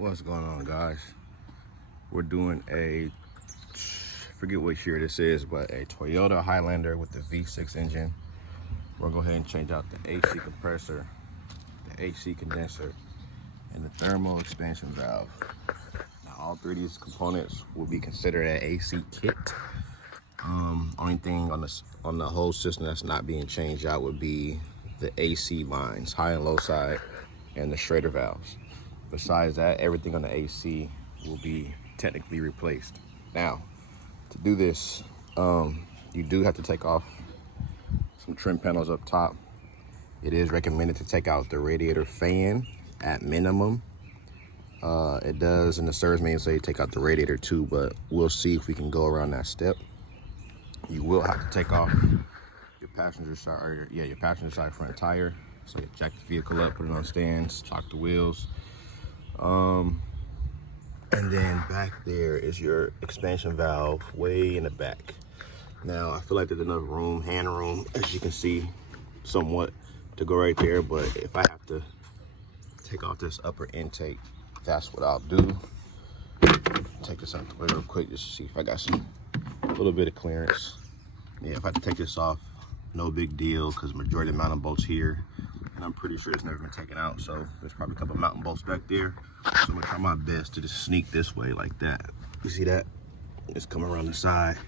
What's going on, guys? We're doing a, forget what year this is, but a Toyota Highlander with the V6 engine. We're gonna go ahead and change out the AC compressor, the AC condenser, and the thermal expansion valve. Now, all three of these components will be considered an AC kit. Only thing on the whole system that's not being changed out would be the AC lines, high and low side, and the Schrader valves. Besides that, everything on the AC will be technically replaced. Now, to do this, you do have to take off some trim panels up top. It is recommended to take out the radiator fan at minimum. It does in the service manual say take out the radiator too, but we'll see if we can go around that step. You will have to take off your passenger side, or your passenger side front tire. So you jack the vehicle up, put it on stands, chock the wheels. And then back there is your expansion valve way in the back. Now, I feel like there's enough room, hand room, as you can see, somewhat to go right there. But if I have to take off this upper intake, that's what I'll do. Take this out the way real quick just to see if I got a little bit of clearance. Yeah, if I have to take this off, no big deal, because majority of the mounting bolts here, and I'm pretty sure it's never been taken out, so there's probably a couple of mounting bolts back there. So I'm gonna try my best to just sneak this way like that. You see that? It's coming around the side,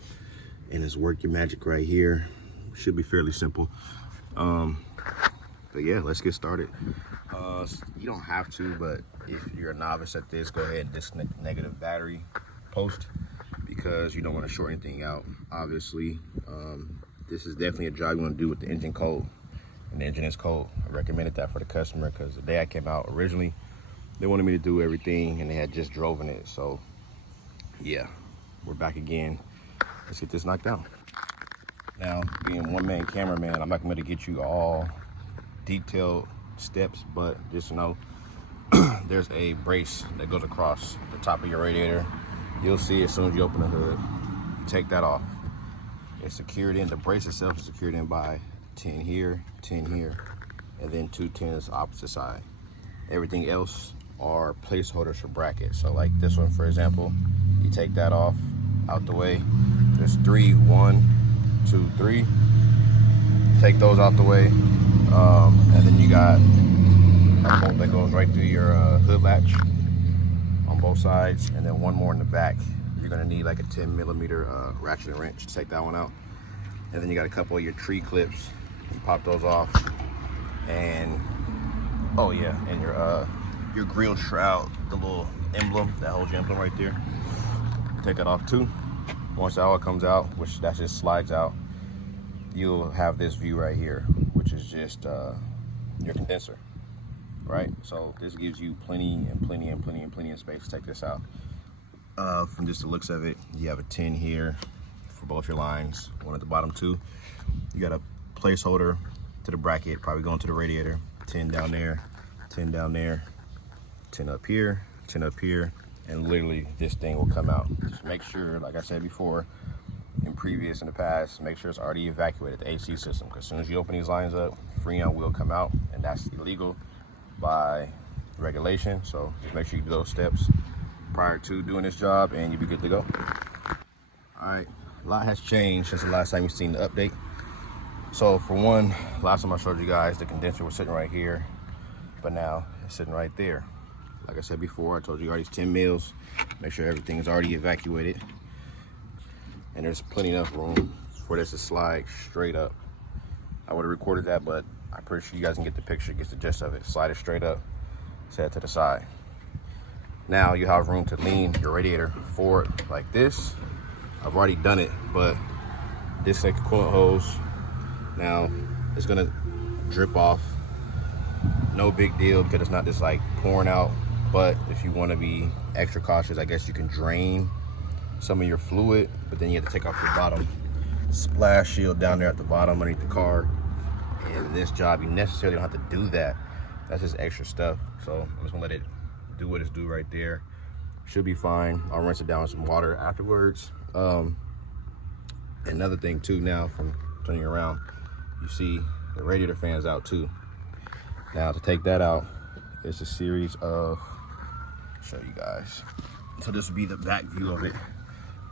and it's work your magic right here. Should be fairly simple. But yeah, let's get started. You don't have to, but if you're a novice at this, go ahead and disconnect the negative battery post, because you don't want to short anything out, obviously. This is definitely a job you want to do with the engine cold, and the engine is cold. I recommended that for the customer because the day I came out originally, they wanted me to do everything, and they had just driven it. So yeah, we're back again. Let's get this knocked out. Now, being one-man cameraman, I'm not going to get you all detailed steps, but just know there's a brace that goes across the top of your radiator. You'll see as soon as you open the hood. Take that off. It's secured in, the brace itself is secured in by 10 here, 10 here, and then 2 10s opposite side. Everything else are placeholders for brackets. So like this one, for example, you take that off, out the way. There's 3, 1, 2, 3. Take those out the way. And then you got a bolt that goes right through your hood latch on both sides, and then one more in the back. You're gonna need like a 10mm ratchet and wrench to take that one out. And then you got a couple of your tree clips. You pop those off, and oh yeah, and your grill shroud, the little emblem that holds your emblem right there. Take that off too. Once that all comes out, which that just slides out, you'll have this view right here, which is just your condenser, right? So this gives you plenty of space to take this out. From just the looks of it, you have a 10 here for both your lines, one at the bottom too. You got a placeholder to the bracket, probably going to the radiator. 10 down there, 10 down there, 10 up here, 10 up here, and literally this thing will come out. Just make sure, like I said before, in the past, make sure it's already evacuated, the AC system, because as soon as you open these lines up, Freon will come out, and that's illegal by regulation. So just make sure you do those steps prior to doing this job, and you'll be good to go. All right, a lot has changed since the last time you've seen the update. So for one, last time I showed you guys, the condenser was sitting right here, but now it's sitting right there. Like I said before, I told you already 10 mils. Make sure everything is already evacuated, and there's plenty enough room for this to slide straight up. I would have recorded that, but I'm pretty sure you guys can get the picture, get the gist of it. Slide it straight up, set it to the side. Now you have room to lean your radiator forward like this. I've already done it, but this is like a coolant hose. Now it's gonna drip off. No big deal, because it's not just like pouring out. But if you want to be extra cautious, I guess you can drain some of your fluid, but then you have to take off your bottom splash shield down there at the bottom underneath the car. And this job, you necessarily don't have to do that. That's just extra stuff. So I'm just gonna let it do what it's do right there. Should be fine. I'll rinse it down with some water afterwards. Another thing too, now from turning around, you see the radiator fans out too. Now to take that out, it's a series of show you guys. So this would be the back view of it.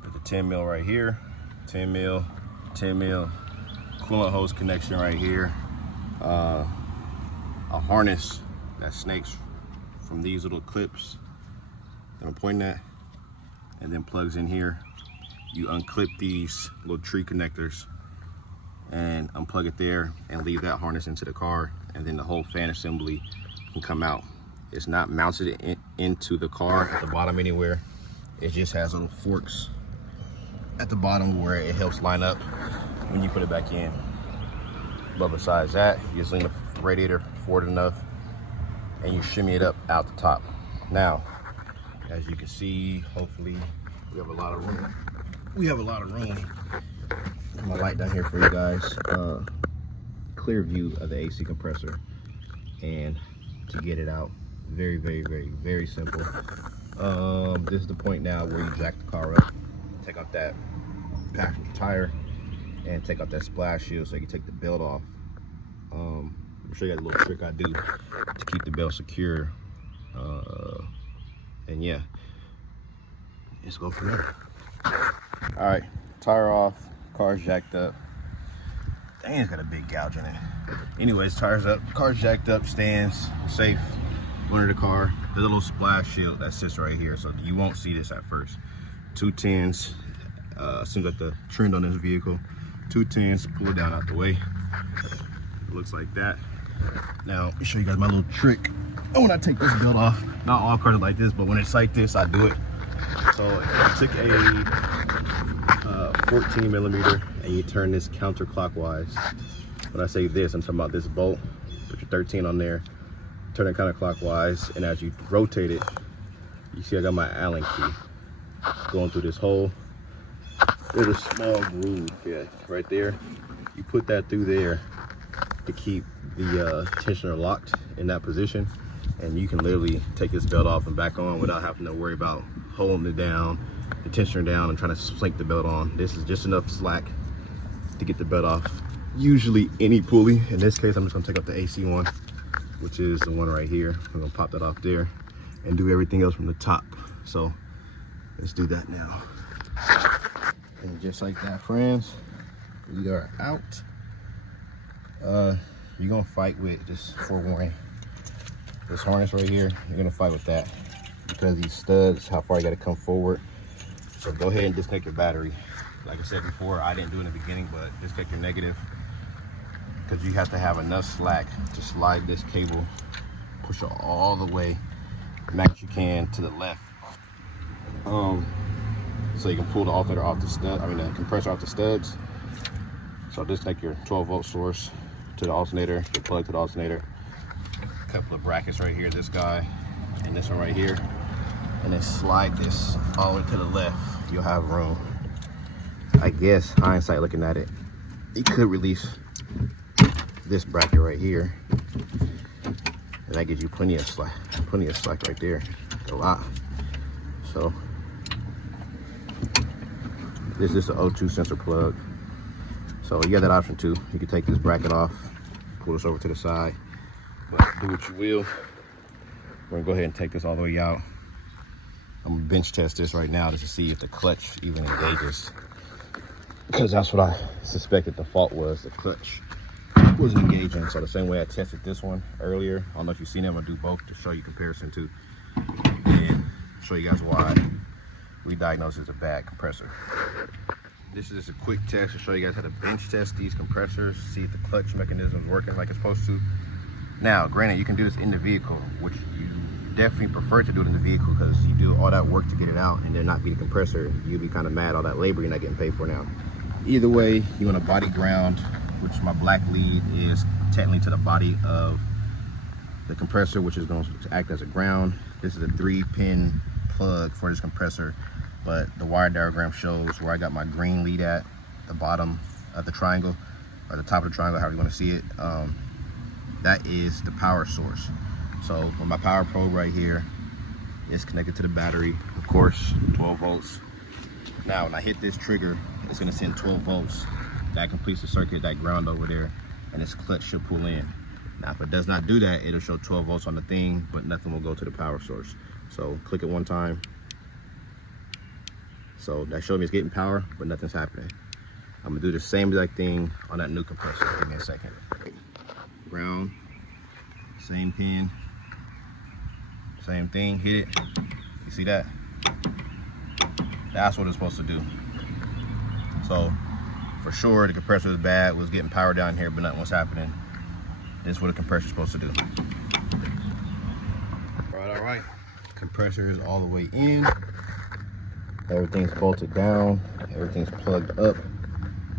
With the 10 mil right here, 10 mil, 10 mil, coolant hose connection right here, a harness that snakes from these little clips that I'm pointing at, and then plugs in here. You unclip these little tree connectors and unplug it there and leave that harness into the car, and then the whole fan assembly can come out. It's not mounted into the car at the bottom anywhere. It just has little forks at the bottom where it helps line up when you put it back in. But besides that, you just lean the radiator forward enough and you shimmy it up out the top. Now, as you can see, hopefully we have a lot of room. We have a lot of room. Put my light down here for you guys. Clear view of the AC compressor, and to get it out, very, very, very, very simple. This is the point now where you jack the car up, take out that passenger tire, and take out that splash shield so you can take the belt off. I'm show you guys a little trick I do to keep the belt secure. And yeah, let's go from there. All right, tire off, car's jacked up. Dang, it's got a big gouge in it. Anyways, tires up, car's jacked up, stands safe under the car. There's a little splash shield that sits right here, so you won't see this at first. 210s, seems like the trend on this vehicle. 210s, pull it down out the way. It looks like that. Now, let me show you guys my little trick. Oh, when I take this belt off, not all cars are like this, but when it's like this, I do it. So I took a 14 millimeter and you turn this counterclockwise. When I say this, I'm talking about this bolt. Put your 13 on there, turn it counterclockwise, and as you rotate it, you see I got my Allen key going through this hole. There's a small groove, yeah, right there. You put that through there to keep the tensioner locked in that position, and you can literally take this belt off and back on without having to worry about holding it down, the tensioner down, and trying to slink the belt on. This is just enough slack to get the belt off. Usually any pulley. In this case, I'm just gonna take up the AC one, which is the one right here. I'm gonna pop that off there and do everything else from the top. So let's do that now. And just like that, friends, we are out. You're gonna fight with, just forewarning, this harness right here, you're gonna fight with that because these studs, how far you gotta come forward. So go ahead and disconnect your battery. Like I said before, I didn't do it in the beginning, but disconnect your negative, because you have to have enough slack to slide this cable, push it all the way, max you can to the left. So you can pull the alternator off the stud, the compressor off the studs. So disconnect your 12-volt source to the alternator, your plug to the alternator. A couple of brackets right here, this guy and this one right here. And then slide this all the way to the left. You'll have room. I guess, hindsight looking at it, you could release this bracket right here. And that gives you plenty of slack right there, a lot. So this is an O2 sensor plug. So you got that option too. You can take this bracket off, pull this over to the side, but do what you will. We're gonna go ahead and take this all the way out. I'm gonna bench test this right now just to see if the clutch even engages, because that's what I suspected the fault was. The clutch wasn't engaging. So the same way I tested this one earlier, I don't know if you've seen it, I'm gonna do both to show you comparison too, and show you guys why we diagnosed it as a bad compressor. This is just a quick test to show you guys how to bench test these compressors, see if the clutch mechanism is working like it's supposed to. Now, granted, you can do this in the vehicle, which you definitely prefer to do it in the vehicle because you do all that work to get it out and then not be the compressor. You'll be kind of mad all that labor you're not getting paid for now. Either way, you want a body ground, which my black lead is technically to the body of the compressor, which is going to act as a ground. This is a 3-pin plug for this compressor, but the wire diagram shows where I got my green lead at the bottom of the triangle, or the top of the triangle, however you want to see it. That is the power source. So with my power probe right here, it's connected to the battery, of course, 12 volts. Now when I hit this trigger, it's going to send 12 volts. That completes the circuit, that ground over there, and this clutch should pull in. Now if it does not do that, it'll show 12 volts on the thing, but nothing will go to the power source. So click it one time. So that showed me it's getting power, but nothing's happening. I'm gonna do the same exact thing on that new compressor. Give me a second. Ground, same pin, same thing, hit it. You see that? That's what it's supposed to do. So for sure the compressor was bad, was getting power down here, but nothing was happening. This is what a compressor is supposed to do. All right. Compressor is all the way in. Everything's bolted down. Everything's plugged up.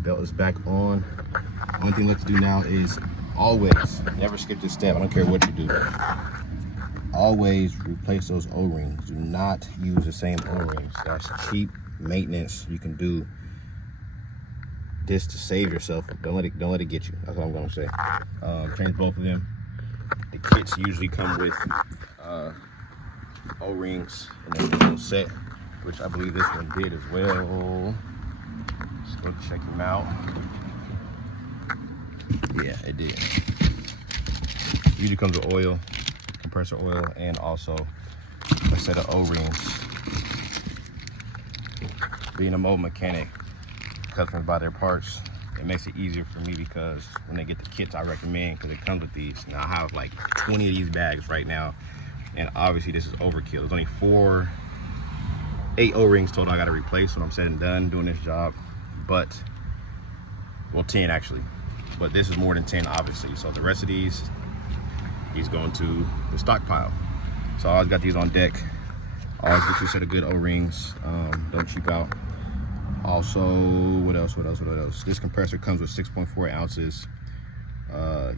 Belt is back on. One thing left to do now is always, never skip this step. I don't care what you do. Always replace those O-rings. Do not use the same O-rings. That's cheap maintenance you can do this to save yourself. Don't let it get you. That's what I'm gonna say. Change both of them. The kits usually come with O-rings in their little set, which I believe this one did as well. Let's go check him out. Yeah, it did. Usually comes with oil, compressor oil, and also a set of O-rings. Being a mold mechanic, customers buy their parts. It makes it easier for me because when they get the kits, I recommend, because it comes with these. Now I have like 20 of these bags right now, and obviously this is overkill. There's only 8 O-rings total I got to replace when I'm said and done doing this job. But, well, 10 actually. But this is more than 10, obviously. So the rest of these, he's going to the stockpile. So I always got these on deck. Always get you a set of good O-rings. Don't cheap out. Also, what else? This compressor comes with 6.4 ounces.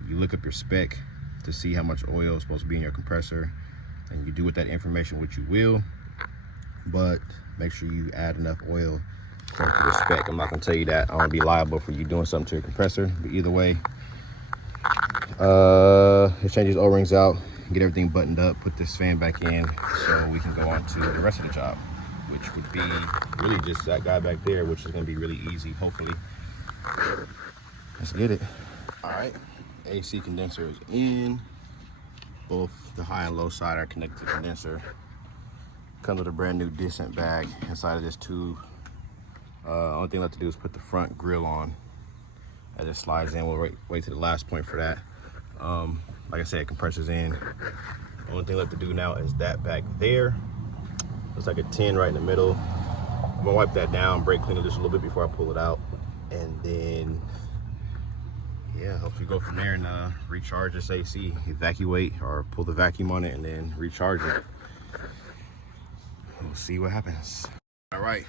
You look up your spec to see how much oil is supposed to be in your compressor, and you do with that information what you will, but make sure you add enough oil according to the spec. I'm not gonna tell you that. I don't wanna be liable for you doing something to your compressor, but either way, let's change these O-rings out, get everything buttoned up, put this fan back in so we can go on to the rest of the job, which would be really just that guy back there, which is gonna be really easy, hopefully. Let's get it. All right, AC condenser is in. Both the high and low side are connected to the condenser. Comes with a brand new descent bag inside of this tube. Only thing left to do is put the front grill on as it slides in. We'll wait to the last point for that. Like I said, compressor's in. Only thing left to do now is that back there. Looks like a 10 right in the middle. I'm gonna wipe that down, brake clean it just a little bit before I pull it out, and then yeah, hopefully go from there and recharge this AC, evacuate or pull the vacuum on it and then recharge it. We'll see what happens. All right,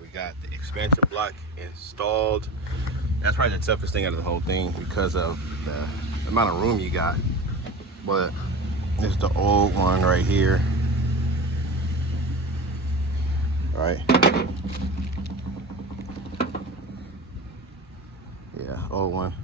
we got the expansion block installed. That's probably the toughest thing out of the whole thing because of the amount of room you got. But this is the old one right here. All right. Yeah, old one.